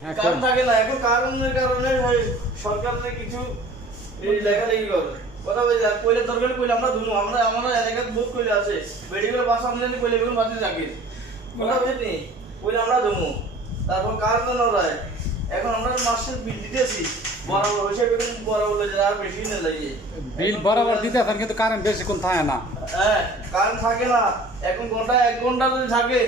কারণ থাকে না এখন কারণের কারণে সরকারের কিছু এই লেখালেখি করে কথা বলে যায় কইলে দরকার কইলে আমরা ধুমু আমরা আমাদের এলাকার বহুত কইলে আছে মেডিকেল বাস আমদানি কইলে বেগুন বাতি জাকির কথা বুঝনি কইলে আমরা ধুমু তারপর কারণ না যায় এখন আমরা মাসের বিল দিতেছি বরাবর হইছে বেগুন বরাবর লয়ে যায় আর বেশি না যাইয়ে বিল বরাবর দিতেছেন কিন্তু কারেন্ট বেশি কোন থাকে না হ্যাঁ কারেন্ট থাকে না এখন ঘন্টা 1 ঘন্টা যদি থাকে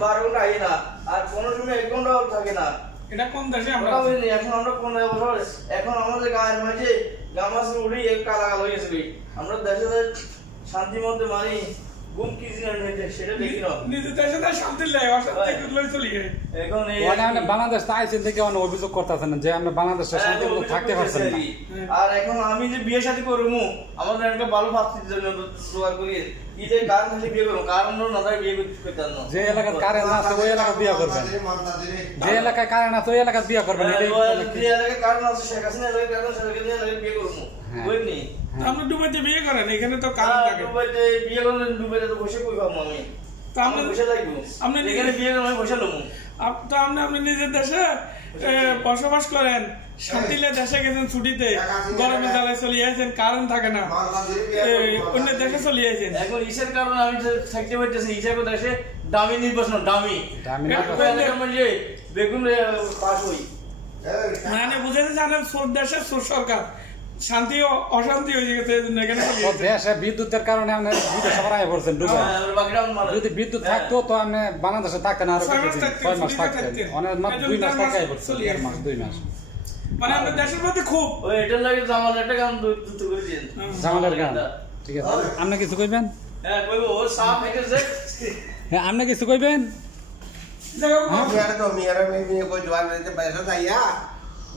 12 ঘন্টা আই না আর কোন সময় 1 ঘন্টাও থাকে না এটা কোন দেশে আমরা এখন আমরা কোন বছর এখন আমাদের গায়ের মাঝে গামাসে উড়ি এক কালা হয়ে গেছে আমরা দেশে শান্তি মধ্যে মানি গুম কি জিনিস হইছে সেটা দেখি না নিজের দেশে না শান্তি লাগে অশান্তি করলে চলে যায় এখন এই মানে বাংলাদেশ আইছেন থেকে অনেক অভিযোগ করতেছেন যে আমরা বাংলাদেশে শান্তি মতো থাকতে পারছেন না আর এখন আমি যে বিয়ে শাদী করবো আমাদের একটা ভালো ভাবছির জন্য জোগাড় করি কি যে কারণ হলে বিয়ে করবো কারণ না তাই বিয়ে করতে না যে এলাকায় কারেন্ট আছে ওই এলাকায় বিয়ে করবেন যে এলাকায় কারেন্ট আছে ওই এলাকায় বিয়ে করবেন যে এলাকায় কারণ আছে শেখ হাসিনা এলাকায় কারণ সেখানে বিয়ে করবো বুঝলি আমরা দুবাইতে বিয়ে করেন এখানে তো কারণ থাকে দুবাইতে বিয়ে করলে দুবাইতে তো বসে কই খাবো আমি তো আমরা বসে থাকবো আপনি এখানে বিয়ে করে আমি বসে লমু তো আপনি নিজের দেশে বসবাস করেন শান্তিলে দেশে গেছেন ছুটিতে গরমে জ্বালায় চলে আসেন কারণ থাকে না অন্য দেশে চলে আসেন এখন ইসের কারণে আমি থাকতে পারতেছি ইসের দেশে দামি নির্বাচন দামি বেগুন পাস হই মানে বুঝাতে জানেন সোর দেশে সোর সরকার শান্তি ও অশান্তি হয়ে গেছে এখানে দেশে বিদ্যুতের কারণে আপনি বিদেশে বাড়াই পড়ছেন ডুবে যদি বিদ্যুৎ থাকতো তো আপনি বাংলাদেশে থাকতেন আরো 6 মাস থাকতেন অনেক মাস 2 মাস থাকাই পড়ছে 1 মাস 2 মাস মানে আমাদের দেশের মধ্যে খুব ওই এটা লাগে জামাল একটা গান দ্রুত করে দিন জামালের গান ঠিক আছে আপনি কিছু কইবেন হ্যাঁ কইবো ও সাফ হইতেছে হ্যাঁ আপনি কিছু কইবেন মিয়ারে তো মিয়ারে মেয়ে কই জওয়ান দিতে পয়সা চাইয়া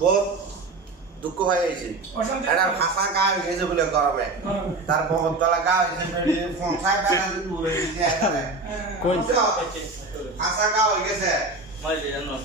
বহুত দুঃখ হয়ে গেছে এটা ভাষা গা হয়ে গেছে বলে গরমে তার বগতলা গা হয়েছে ফোন সাইড টাকা দূরে দিয়ে কোন ভাষা গা হয়ে গেছে মাই জানো